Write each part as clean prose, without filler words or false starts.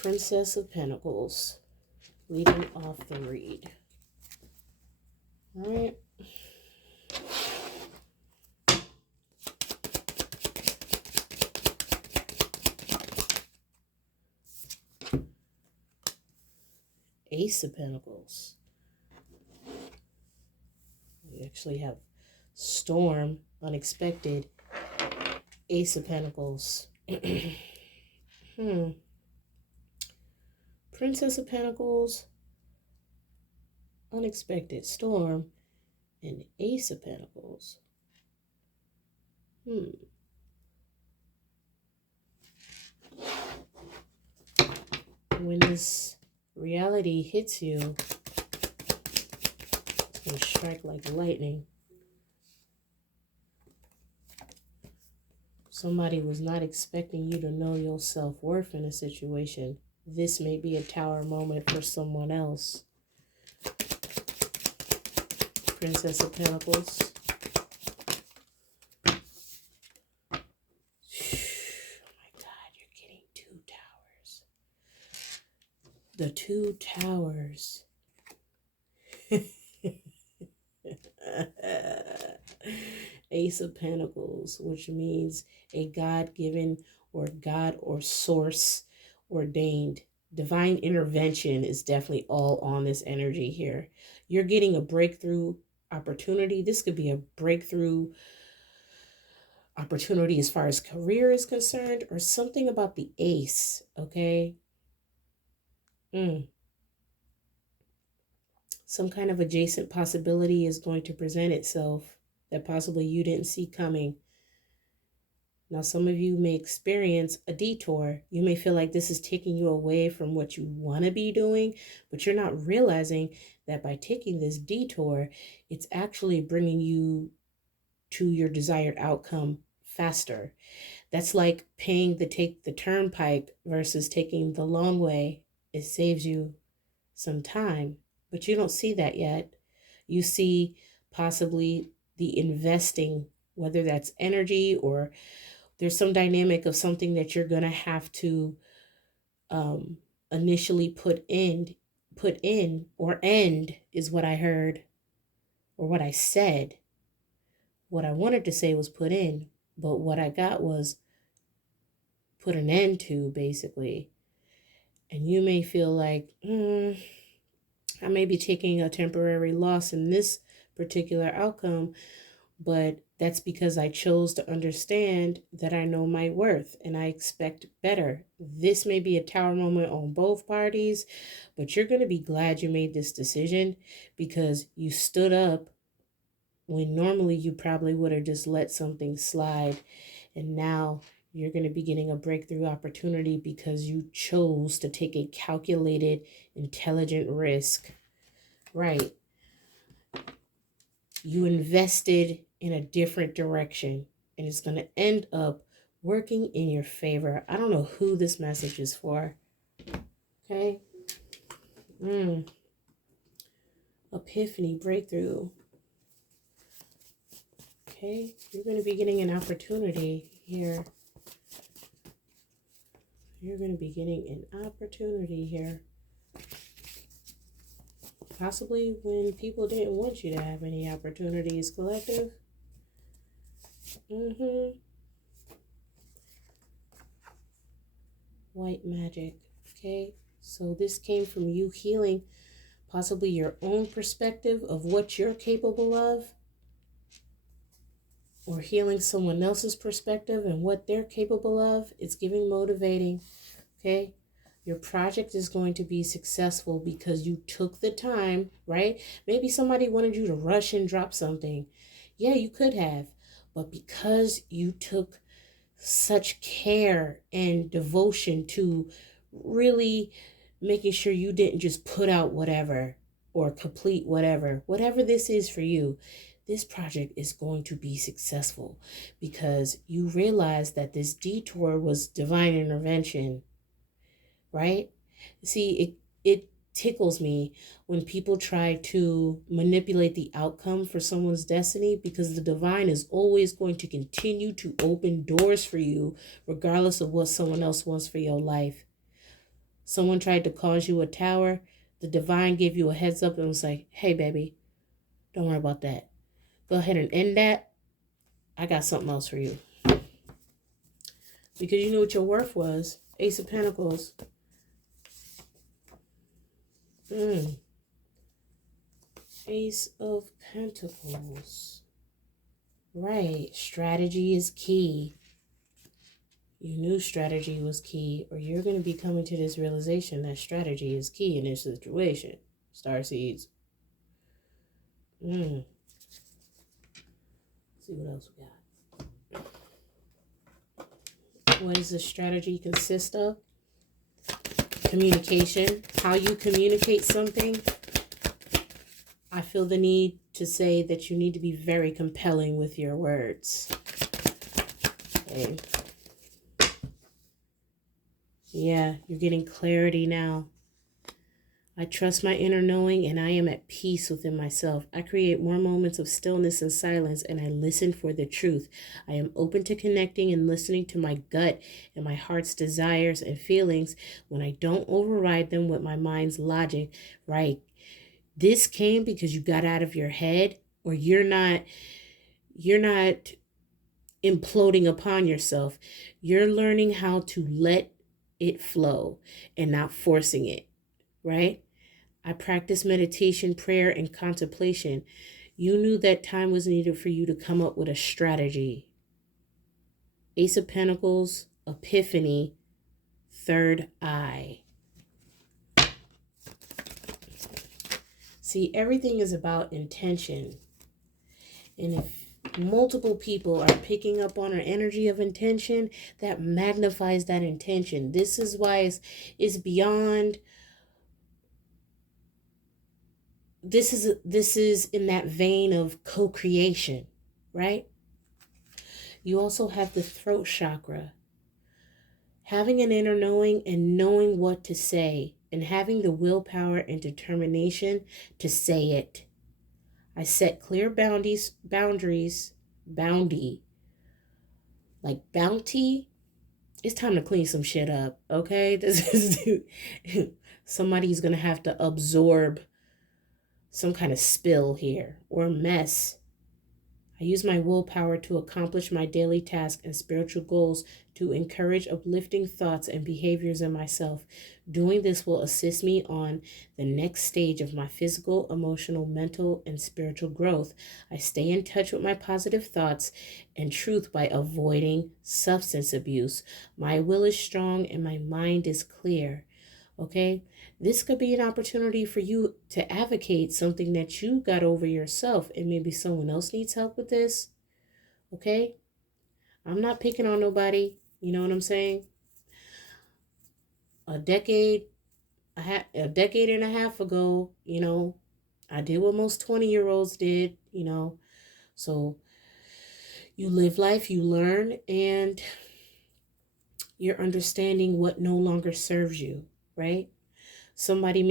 Princess of Pentacles, leading off the read. All right. Ace of Pentacles. We actually have storm, unexpected, Ace of Pentacles. Princess of Pentacles, unexpected storm, and Ace of Pentacles. When this reality hits you, it's going to strike like lightning. Somebody was not expecting you to know your self-worth in a situation. This may be a tower moment for someone else. Princess of Pentacles. Oh my God, you're getting 2 towers. The 2 towers. Ace of Pentacles, which means a God-given or God or source ordained. Divine intervention is definitely all on this energy here. You're getting a breakthrough opportunity. This could be a breakthrough opportunity as far as career is concerned, or something about the ace, okay? Some kind of adjacent possibility is going to present itself that possibly you didn't see coming. Now, some of you may experience a detour. You may feel like this is taking you away from what you want to be doing, but you're not realizing that by taking this detour, it's actually bringing you to your desired outcome faster. That's like take the turnpike versus taking the long way. It saves you some time, but you don't see that yet. You see possibly the investing, whether that's energy or there's some dynamic of something that you're going to have to initially put in or end is what I heard or what I said. What I wanted to say was put in, but what I got was put an end to, basically. And you may feel like, I may be taking a temporary loss in this particular outcome, but that's because I chose to understand that I know my worth and I expect better. This may be a tower moment on both parties, but you're going to be glad you made this decision because you stood up when normally you probably would have just let something slide. And now you're going to be getting a breakthrough opportunity because you chose to take a calculated, intelligent risk. Right. You invested in a different direction and it's going to end up working in your favor. I don't know who this message is for. Okay. Epiphany, breakthrough. Okay. You're going to be getting an opportunity here. You're going to be getting an opportunity here. Possibly when people didn't want you to have any opportunities, collective. White magic. Okay. So this came from you healing possibly your own perspective of what you're capable of, or healing someone else's perspective and what they're capable of. It's giving motivating. Okay. Your project is going to be successful because you took the time, right? Maybe somebody wanted you to rush and drop something. Yeah, you could have. But because you took such care and devotion to really making sure you didn't just put out whatever or complete whatever this is for you, this project is going to be successful because you realize that this detour was divine intervention. Right? See, it tickles me when people try to manipulate the outcome for someone's destiny because the divine is always going to continue to open doors for you regardless of what someone else wants for your life. Someone tried to cause you a tower. The divine gave you a heads up and was like, hey, baby, don't worry about that. Go ahead and end that. I got something else for you. Because you knew what your worth was. Ace of Pentacles. Ace of Pentacles. Right. Strategy is key. You knew strategy was key, or you're going to be coming to this realization that strategy is key in this situation. Starseeds. Let's see what else we got. What does the strategy consist of? Communication. How you communicate something. I feel the need to say that you need to be very compelling with your words. Okay. Yeah, you're getting clarity now. I trust my inner knowing and I am at peace within myself. I create more moments of stillness and silence and I listen for the truth. I am open to connecting and listening to my gut and my heart's desires and feelings when I don't override them with my mind's logic. Right. This came because you got out of your head, or you're not imploding upon yourself. You're learning how to let it flow and not forcing it, right? I practice meditation, prayer, and contemplation. You knew that time was needed for you to come up with a strategy. Ace of Pentacles, Epiphany, third eye. See, everything is about intention. And if multiple people are picking up on our energy of intention, that magnifies that intention. This is why it's beyond. This is in that vein of co-creation, right? You also have the throat chakra. Having an inner knowing and knowing what to say and having the willpower and determination to say it. I set clear boundaries, like bounty. It's time to clean some shit up, okay? This is somebody's gonna have to absorb some kind of spill here or mess. I use my willpower to accomplish my daily tasks and spiritual goals to encourage uplifting thoughts and behaviors in myself. Doing this will assist me on the next stage of my physical, emotional, mental, and spiritual growth. I stay in touch with my positive thoughts and truth by avoiding substance abuse. My will is strong and my mind is clear. Okay, this could be an opportunity for you to advocate something that you got over yourself, and maybe someone else needs help with this. Okay, I'm not picking on nobody. You know what I'm saying? A decade and a half ago, I did what most 20-year-olds did. So you live life, you learn, and you're understanding what no longer serves you, right? Somebody in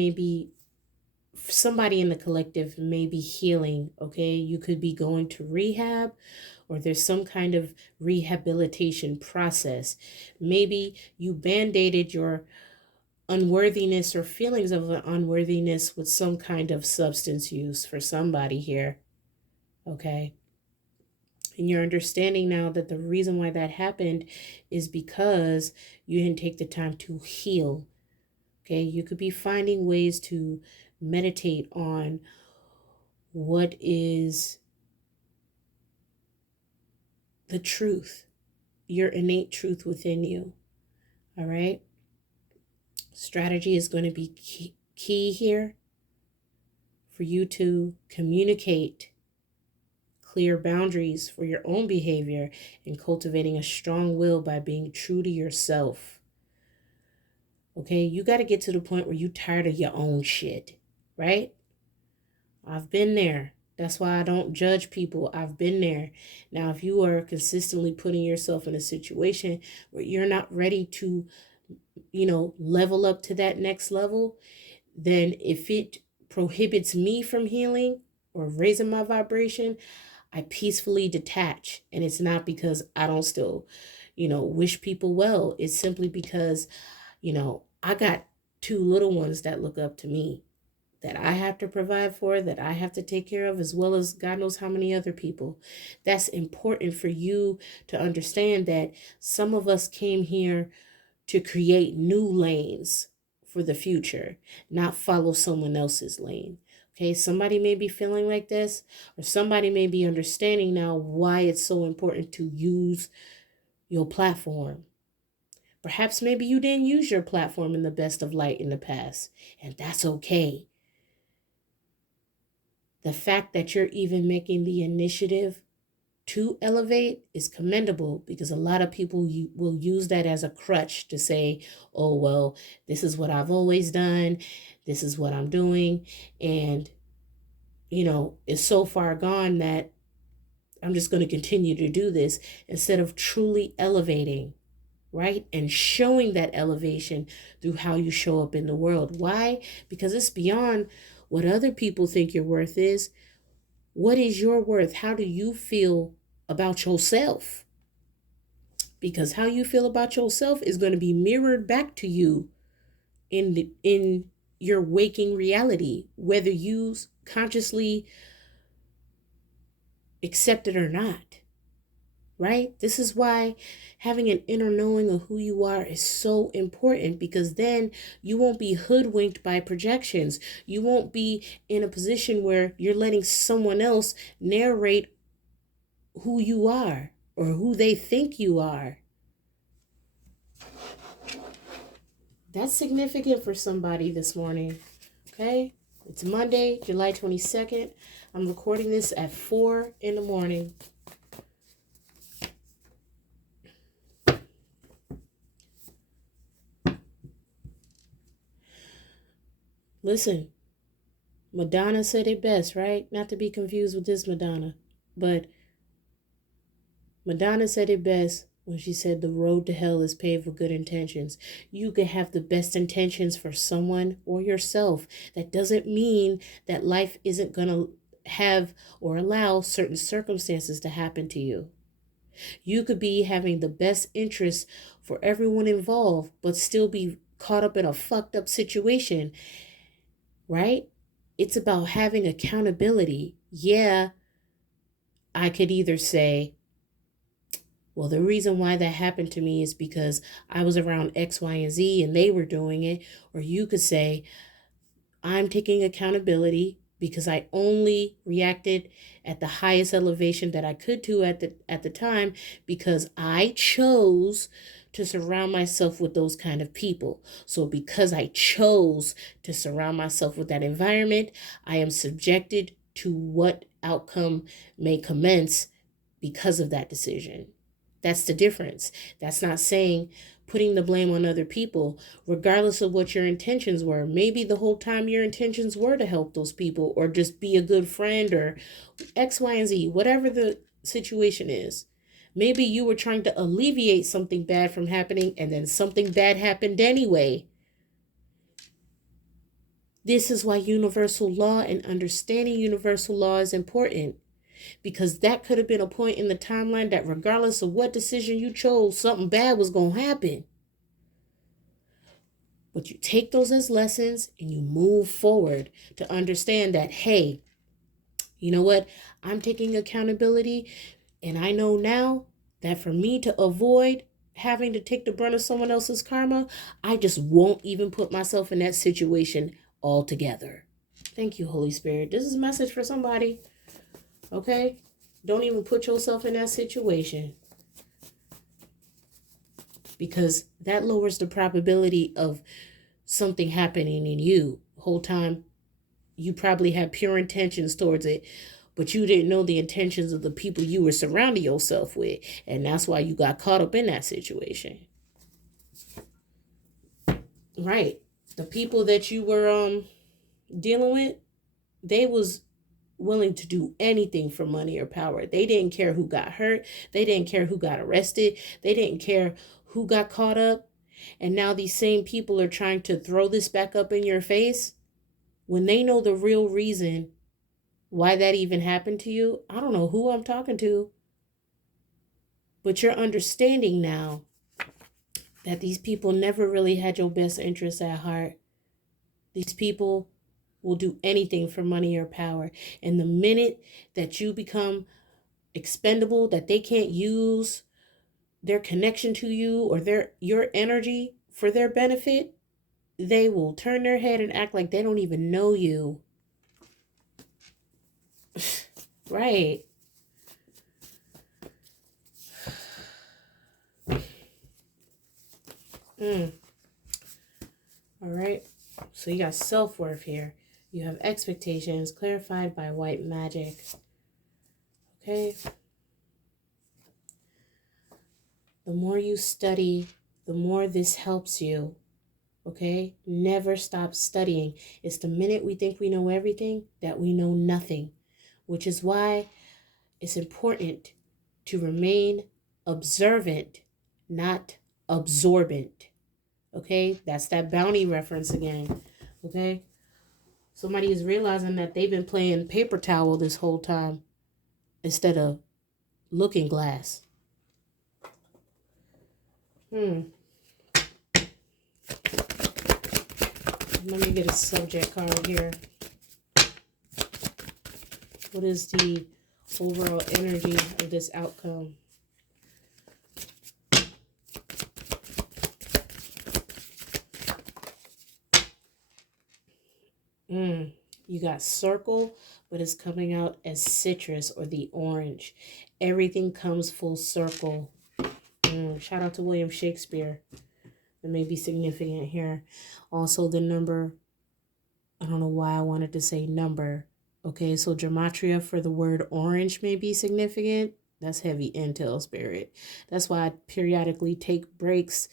the collective may be healing, okay? You could be going to rehab, or there's some kind of rehabilitation process. Maybe you band-aided your unworthiness or feelings of unworthiness with some kind of substance use for somebody here, okay? And you're understanding now that the reason why that happened is because you didn't take the time to heal. Okay, you could be finding ways to meditate on what is the truth, your innate truth within you. All right. Strategy is going to be key here for you to communicate clear boundaries for your own behavior and cultivating a strong will by being true to yourself. Okay, you got to get to the point where you're tired of your own shit, right? I've been there. That's why I don't judge people. I've been there. Now, if you are consistently putting yourself in a situation where you're not ready to, level up to that next level, then if it prohibits me from healing or raising my vibration, I peacefully detach. And it's not because I don't still, wish people well. It's simply because, I got two little ones that look up to me, that I have to provide for, that I have to take care of, as well as God knows how many other people. That's important for you to understand, that some of us came here to create new lanes for the future, not follow someone else's lane. Okay, somebody may be feeling like this, or somebody may be understanding now why it's so important to use your platform. Perhaps maybe you didn't use your platform in the best of light in the past, and that's okay. The fact that you're even making the initiative to elevate is commendable, because a lot of people will use that as a crutch to say, oh, well, this is what I've always done. This is what I'm doing. And, it's so far gone that I'm just going to continue to do this, instead of truly elevating, right? And showing that elevation through how you show up in the world. Why? Because it's beyond what other people think your worth is. What is your worth? How do you feel about yourself? Because how you feel about yourself is going to be mirrored back to you in your waking reality, whether you consciously accept it or not. Right? This is why having an inner knowing of who you are is so important, because then you won't be hoodwinked by projections. You won't be in a position where you're letting someone else narrate who you are or who they think you are. That's significant for somebody this morning. Okay? It's Monday, July 22nd. I'm recording this at 4 in the morning. Listen, Madanna said it best, right? Not to be confused with this Madanna, but Madanna said it best when she said the road to hell is paved with good intentions. You can have the best intentions for someone or yourself. That doesn't mean that life isn't going to have or allow certain circumstances to happen to you. You could be having the best interests for everyone involved, but still be caught up in a fucked up situation, right? It's about having accountability. Yeah, I could either say, well, the reason why that happened to me is because I was around X, Y, and Z and they were doing it. Or you could say, I'm taking accountability because I only reacted at the highest elevation that I could to at the time, because I chose to surround myself with those kind of people. So because I chose to surround myself with that environment, I am subjected to what outcome may commence because of that decision. That's the difference. That's not saying putting the blame on other people, regardless of what your intentions were. Maybe the whole time your intentions were to help those people or just be a good friend or X, Y, and Z, whatever the situation is. Maybe you were trying to alleviate something bad from happening and then something bad happened anyway. This is why universal law and understanding universal law is important. Because that could have been a point in the timeline that regardless of what decision you chose, something bad was going to happen. But you take those as lessons and you move forward to understand that, hey, you know what? I'm taking accountability, and I know now that for me to avoid having to take the brunt of someone else's karma, I just won't even put myself in that situation altogether. Thank you, Holy Spirit. This is a message for somebody. Okay? Don't even put yourself in that situation, because that lowers the probability of something happening in you. The whole time you probably had pure intentions towards it, but you didn't know the intentions of the people you were surrounding yourself with, and that's why you got caught up in that situation. Right. The people that you were dealing with, they was willing to do anything for money or power. They didn't care who got hurt. They didn't care who got arrested. They didn't care who got caught up. And now these same people are trying to throw this back up in your face when they know the real reason why that even happened to you. I don't know who I'm talking to, but you're understanding now that these people never really had your best interests at heart. These people will do anything for money or power. And the minute that you become expendable, that they can't use their connection to you or your energy for their benefit, they will turn their head and act like they don't even know you. Right. All right. So you got self-worth here. You have expectations clarified by white magic. Okay. The more you study, the more this helps you. Okay? Never stop studying. It's the minute we think we know everything that we know nothing, which is why it's important to remain observant, not absorbent. Okay? That's that bounty reference again. Okay? Somebody is realizing that they've been playing paper towel this whole time instead of looking glass. Let me get a subject card here. What is the overall energy of this outcome? You got circle, but it's coming out as citrus or the orange. Everything comes full circle. Shout out to William Shakespeare. That may be significant here. Also the number, I don't know why I wanted to say number. Okay, so gematria for the word orange may be significant. That's heavy intel, spirit. That's why I periodically take breaks,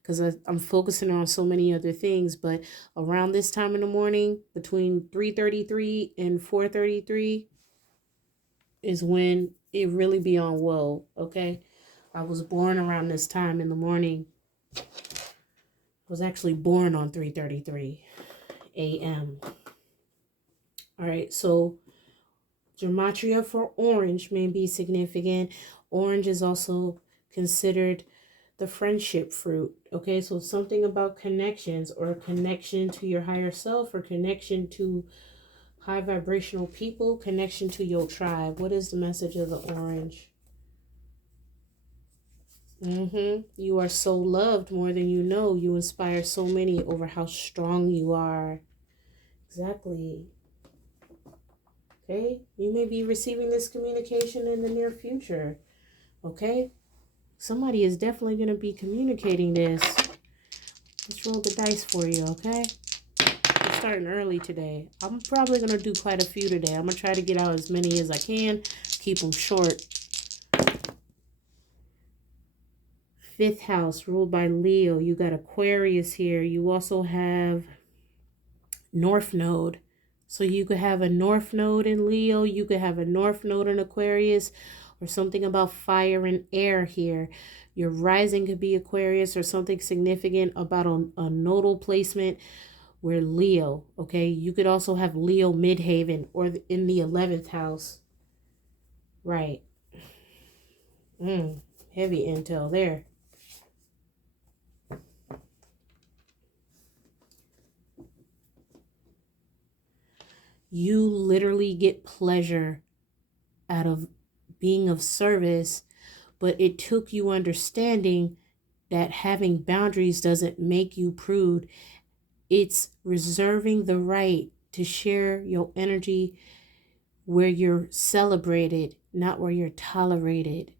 because I'm focusing on so many other things. But around this time in the morning, between 3:33 and 4:33 is when it really be on whoa, okay? I was born around this time in the morning. I was actually born on 3:33 a.m. All right, so gematria for orange may be significant. Orange is also considered the friendship fruit. Okay, so something about connections or connection to your higher self or connection to high vibrational people, connection to your tribe. What is the message of the orange? You are so loved more than you know. You inspire so many over how strong you are. Exactly. Okay, you may be receiving this communication in the near future. Okay, somebody is definitely going to be communicating this. Let's roll the dice for you, okay? We're starting early today. I'm probably going to do quite a few today. I'm going to try to get out as many as I can. Keep them short. Fifth house, ruled by Leo. You got Aquarius here. You also have North Node. So you could have a North Node in Leo. You could have a North Node in Aquarius. Or something about fire and air here. Your rising could be Aquarius or something significant about a nodal placement where Leo, okay? You could also have Leo midhaven or in the 11th house. Right. Heavy intel there. You literally get pleasure out of being of service, but it took you understanding that having boundaries doesn't make you prude. It's reserving the right to share your energy where you're celebrated, not where you're tolerated.